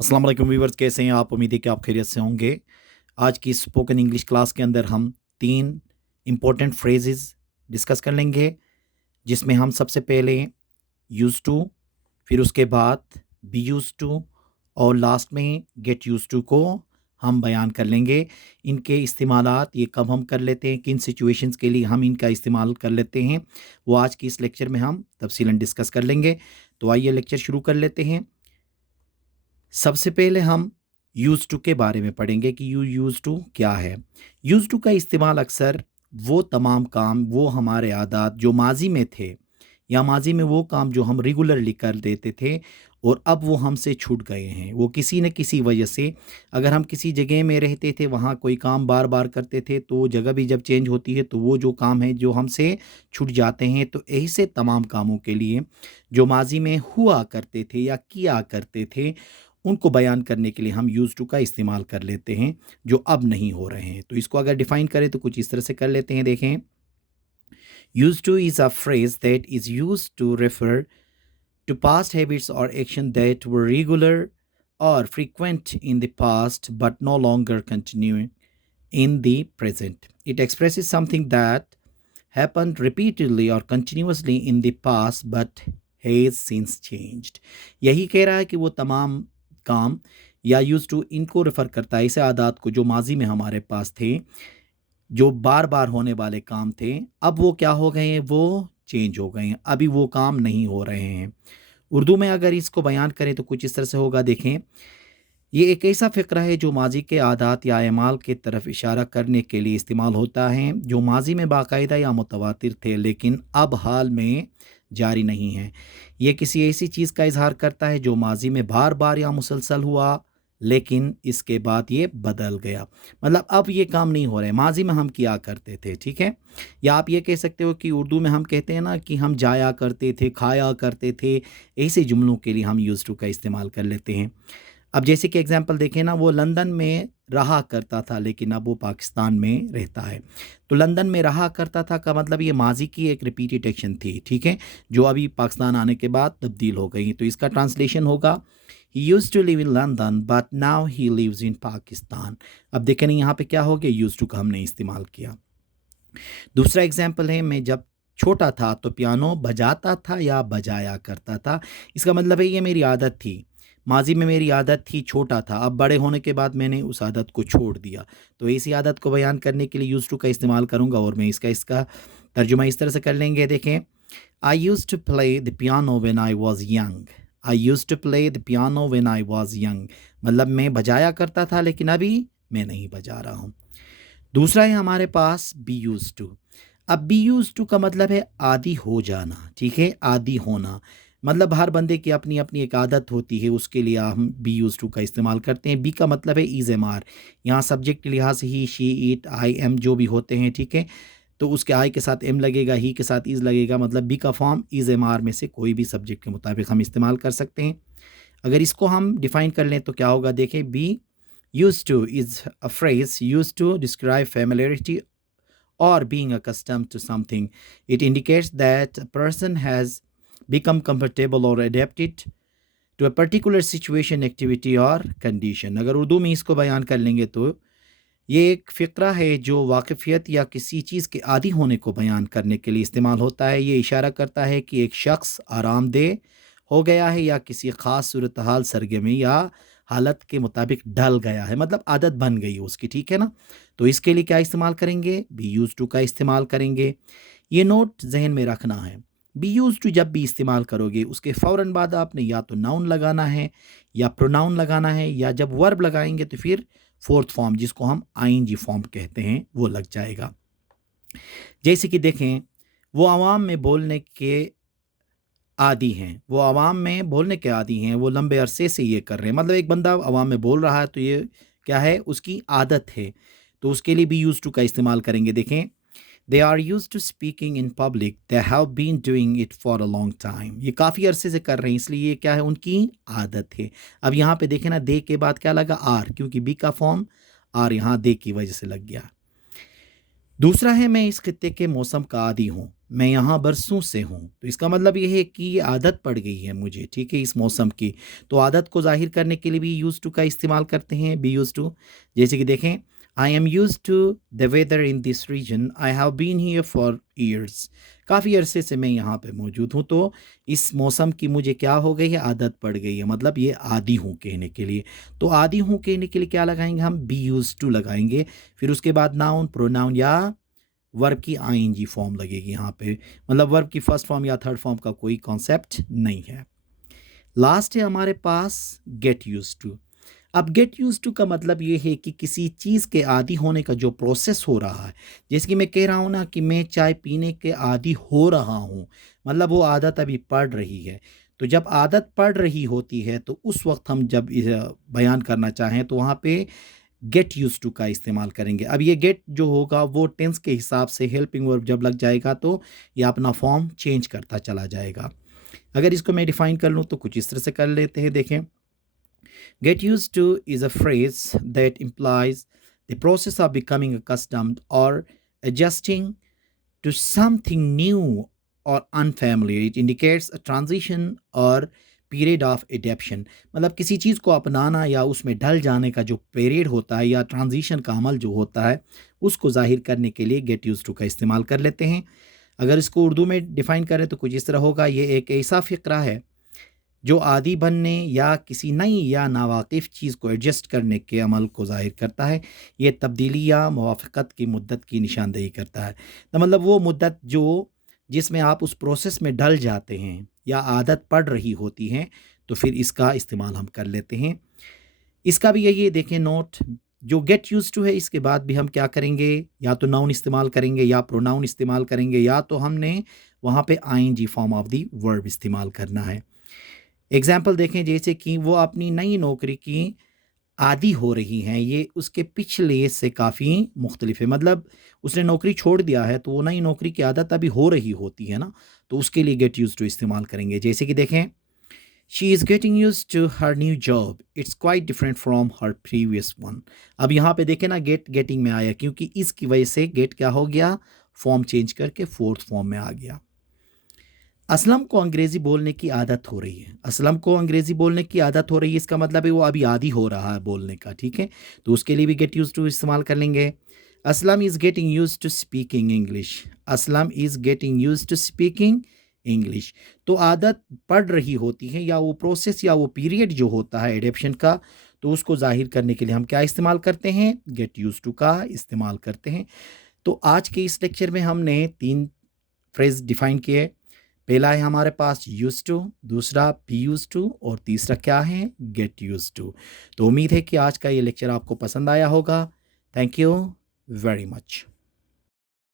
अस्सलाम वालेकुम व्यूवर्स, कैसे हैं आप? उम्मीद है कि आप खैरियत से होंगे। आज की स्पोकन इंग्लिश क्लास के अंदर हम 3 इम्पोर्टेंट फ्रेजेस डिस्कस कर लेंगे, जिसमें हम सबसे पहले यूज्ड टू, फिर उसके बाद बी यूज्ड टू और लास्ट में गेट यूज्ड टू को हम बयान कर लेंगे। इनके इस्तेमालात ये कब हम कर लेते हैं, किन सिचुएशंस के लिए हम इनका इस्तेमाल कर लेते हैं, वो आज की इस लेक्चर में हम तफसीलन डिस्कस कर लेंगे। तो आइए लेक्चर शुरू कर लेते हैं। सबसे पहले हम यूज़ टू के बारे में पढ़ेंगे कि यूज़ टू क्या है। यूज़ टू का इस्तेमाल अक्सर वो तमाम काम, वो हमारे आदात जो माजी में थे या माजी में वो काम जो हम रेगुलरली कर देते थे और अब वो हमसे छूट गए हैं, वो किसी न किसी वजह से। अगर हम किसी जगह में रहते थे, वहाँ कोई काम बार बार करते थे, तो जगह भी जब चेंज होती है तो वो जो काम है जो हमसे छूट जाते हैं। तो ऐसे तमाम कामों के लिए जो माजी में हुआ करते थे या किया करते थे, उनको बयान करने के लिए हम यूज़ टू का इस्तेमाल कर लेते हैं, जो अब नहीं हो रहे हैं। तो इसको अगर डिफ़ाइन करें तो कुछ इस तरह से कर लेते हैं, देखें। Used to is a phrase that is used to refer to past habits or action that were regular or frequent in the past but no longer continue in the present. It expresses something that happened repeatedly or continuously in the past but has since changed. यही कह रहा है कि वो तमाम काम या use to इनको रेफर करता है, ऐसे आदात को जो माजी में हमारे पास थे, जो बार बार होने वाले काम थे, अब वो क्या हो गए हैं, वो चेंज हो गए हैं, अभी वो काम नहीं हो रहे हैं। उर्दू में अगर इसको बयान करें तो कुछ इस तरह से होगा, देखें। ये एक ऐसा फ़िक्रा है जो माजी के आदात या अमाल की तरफ इशारा करने के लिए इस्तेमाल होता है, जो माजी में बाकायदा या मुतवातिर थे लेकिन अब हाल में जारी नहीं है। ये किसी ऐसी चीज़ का इजहार करता है जो माजी में बार बार या मुसलसल हुआ लेकिन इसके बाद ये बदल गया। मतलब अब ये काम नहीं हो रहा है, माजी में हम किया करते थे, ठीक है। या आप ये कह सकते हो कि उर्दू में हम कहते हैं ना कि हम जाया करते थे, खाया करते थे। ऐसे जुमलों के लिए हम यूज़ टू का इस्तेमाल कर लेते हैं। अब जैसे कि एग्जांपल देखें ना, वो लंदन में रहा करता था लेकिन अब वो पाकिस्तान में रहता है। तो लंदन में रहा करता था का मतलब ये माजी की एक रिपीटेड एक्शन थी, ठीक है, जो अभी पाकिस्तान आने के बाद तब्दील हो गई। तो इसका ट्रांसलेशन होगा, he used to live in London but now he lives in Pakistan. अब देखें ना, यहाँ पे क्या हो गया, यूज्ड टू का हमने इस्तेमाल किया। दूसरा एग्जाम्पल है, मैं जब छोटा था तो पियानो बजाता था या बजाया करता था। इसका मतलब है ये मेरी आदत थी, माजी में मेरी आदत थी, छोटा था, अब बड़े होने के बाद मैंने उस आदत को छोड़ दिया। तो ऐसी आदत को बयान करने के लिए यूज टू का इस्तेमाल करूँगा और मैं इसका इसका तर्जुमा इस तरह से कर लेंगे, देखें। I use to play the piano when I was young. I use to play the piano when I was young, मतलब मैं बजाया करता था लेकिन अभी मैं नहीं बजा रहा हूँ। दूसरा है हमारे पास बी यूज टू। अब बी यूज टू का मतलब है आदी हो जाना, ठीक है, आदी होना। मतलब हर बंदे की अपनी अपनी एक आदत होती है, उसके लिए हम बी यूज टू का इस्तेमाल करते हैं। बी का मतलब है इज़ एम आर, यहाँ सब्जेक्ट के लिहाज से ही, शी, इट, आई, एम जो भी होते हैं, ठीक है। तो उसके आई के साथ एम लगेगा, ही के साथ इज़ लगेगा, मतलब बी का फॉर्म इज़ एम आर में से कोई भी सब्जेक्ट के मुताबिक हम इस्तेमाल कर सकते हैं। अगर इसको हम डिफ़ाइन कर लें तो क्या होगा, देखें। Be used to is a phrase used to describe familiarity or being accustomed to something. It indicates that a person has become comfortable or adapted to a particular situation, activity or condition. अगर उर्दू में इसको बयान कर लेंगे तो ये एक फ़िक्रा है जो वाक़फ़ियत या किसी चीज़ के आदी होने को बयान करने के लिए इस्तेमाल होता है। ये इशारा करता है कि एक शख्स आरामदेह हो गया है या किसी ख़ास सूरत हाल, सरगर्मी या हालत के मुताबिक ढल गया है, मतलब आदत बन गई है उसकी, ठीक है ना। तो इसके लिए क्या इस्तेमाल करेंगे, बी यूज़ टू का इस्तेमाल करेंगे। ये नोट ज़हन में रखना है, बी यूज़ टू जब भी इस्तेमाल करोगे उसके फ़ौरन बाद आपने या तो नाउन लगाना है या प्रोनाउन लगाना है, या जब वर्ब लगाएंगे तो फिर फोर्थ फॉर्म जिसको हम आईएनजी फॉर्म कहते हैं वो लग जाएगा। जैसे कि देखें, वो आवाम में बोलने के आदी हैं, वो आवाम में बोलने के आदी हैं, वो लंबे अरसे से ये कर रहे हैं। मतलब एक बंदा आवाम में बोल रहा है तो ये क्या है, उसकी आदत है। तो उसके लिए भी यूज टू का इस्तेमाल करेंगे, देखें। They are used to speaking in public, they have been doing it for a long time. ये काफ़ी अरसे से कर रहे हैं, इसलिए ये क्या है, उनकी आदत है। अब यहाँ पे देखें ना, दे के बाद क्या लगा, आर, क्योंकि बी का फॉर्म आर यहाँ दे की वजह से लग गया। दूसरा है मैं इस खित्ते के मौसम का आदी हूँ, मैं यहाँ बरसों से हूँ। तो इसका मतलब ये है कि ये आदत पड़ गई है मुझे, ठीक है, इस मौसम की। तो आदत को ज़ाहिर करने के लिए भी यूज़्ड टू का इस्तेमाल करते हैं, बी यूज़्ड टू। जैसे कि देखें, I am used to the weather in this region, I have been here for years. काफ़ी अरसे से मैं यहाँ पे मौजूद हूँ, तो इस मौसम की मुझे क्या हो गई है, आदत पड़ गई है, मतलब ये आदी हूँ कहने के लिए। तो आदी हूँ कहने के लिए क्या लगाएंगे हम, बी यूज्ड टू लगाएंगे। फिर उसके बाद नाउन, प्रोनाउन या वर्ब की आईएनजी फॉर्म लगेगी यहाँ पे, मतलब वर्ब की फर्स्ट फॉर्म या थर्ड फॉर्म का कोई कॉन्सेप्ट नहीं है। लास्ट है हमारे पास गेट यूज टू। अब गेट यूज टू का मतलब ये है कि किसी चीज़ के आदी होने का जो प्रोसेस हो रहा है, जैसे कि मैं कह रहा हूँ ना कि मैं चाय पीने के आदी हो रहा हूँ, मतलब वो आदत अभी पड़ रही है। तो जब आदत पड़ रही होती है तो उस वक्त हम जब बयान करना चाहें तो वहाँ पे गेट यूज टू का इस्तेमाल करेंगे। अब ये गेट जो होगा वो टेंस के हिसाब से हेल्पिंग वर्ब जब लग जाएगा तो ये अपना फॉर्म चेंज करता चला जाएगा। अगर इसको मैं डिफाइन कर लूँ तो कुछ इस तरह से कर लेते हैं, देखें। Get used to is a phrase that implies the process of becoming accustomed or adjusting to something new or unfamiliar. It indicates a transition or period of adaptation, मतलब किसी चीज़ को अपनाना या उसमें ढल जाने का जो पीरियड होता है या ट्रांजिशन का अमल जो होता है, उसको ज़ाहिर करने के लिए गेट यूज टू का इस्तेमाल कर लेते हैं। अगर इसको उर्दू में डिफ़ाइन करें तो कुछ इस तरह होगा, ये एक ऐसा फ़िक्रा है जो आदी बनने या किसी नई या नावाकिफ़ चीज़ को एडजस्ट करने के अमल को ज़ाहिर करता है। ये तब्दीली या मुवाफ़क़त की मुद्दत की निशानदेही करता है। तो मतलब वो मुद्दत जो जिसमें आप उस प्रोसेस में ढल जाते हैं या आदत पड़ रही होती है, तो फिर इसका इस्तेमाल हम कर लेते हैं। इसका भी यही है, देखें नोट, जो गेट यूज़ टू है इसके बाद भी हम क्या करेंगे, या तो नाउन इस्तेमाल करेंगे या प्रोनाउन इस्तेमाल करेंगे, या तो हमने वहाँ पे ING form of the verb इस्तेमाल करना है। एग्जाम्पल देखें, जैसे कि वो अपनी नई नौकरी की आदी हो रही हैं, ये उसके पिछले से काफ़ी मुख्तलिफ है, मतलब उसने नौकरी छोड़ दिया है तो वो नई नौकरी की आदत अभी हो रही होती है ना, तो उसके लिए गेट यूज टू इस्तेमाल करेंगे। जैसे कि देखें, she is getting used to her new job, it's quite different from her previous one. अब यहाँ पे देखें ना, गेट गेटिंग में आया क्योंकि इसकी वजह से गेट क्या हो गया, फॉर्म चेंज करके फोर्थ फॉर्म में आ गया। असलम को अंग्रेज़ी बोलने की आदत हो रही है, असलम को अंग्रेज़ी बोलने की आदत हो रही है, इसका मतलब है वो अभी आदी हो रहा है बोलने का, ठीक है। तो उसके लिए भी गेट यूज टू इस्तेमाल कर लेंगे। Aslam is getting used to speaking English, Aslam is getting used to speaking English. तो आदत पड़ रही होती है या वो प्रोसेस या वो पीरियड जो होता है एडेप्शन का, तो उसको ज़ाहिर करने के लिए हम क्या इस्तेमाल करते हैं, गेट यूज टू का इस्तेमाल करते हैं। तो आज के इस लेक्चर में हमने 3 फ्रेज़ डिफ़ाइन किए। पहला है हमारे पास यूज़ टू, दूसरा बी यूज़ टू और तीसरा क्या है, गेट यूज़ टू। तो उम्मीद है कि आज का ये लेक्चर आपको पसंद आया होगा। Thank you very much.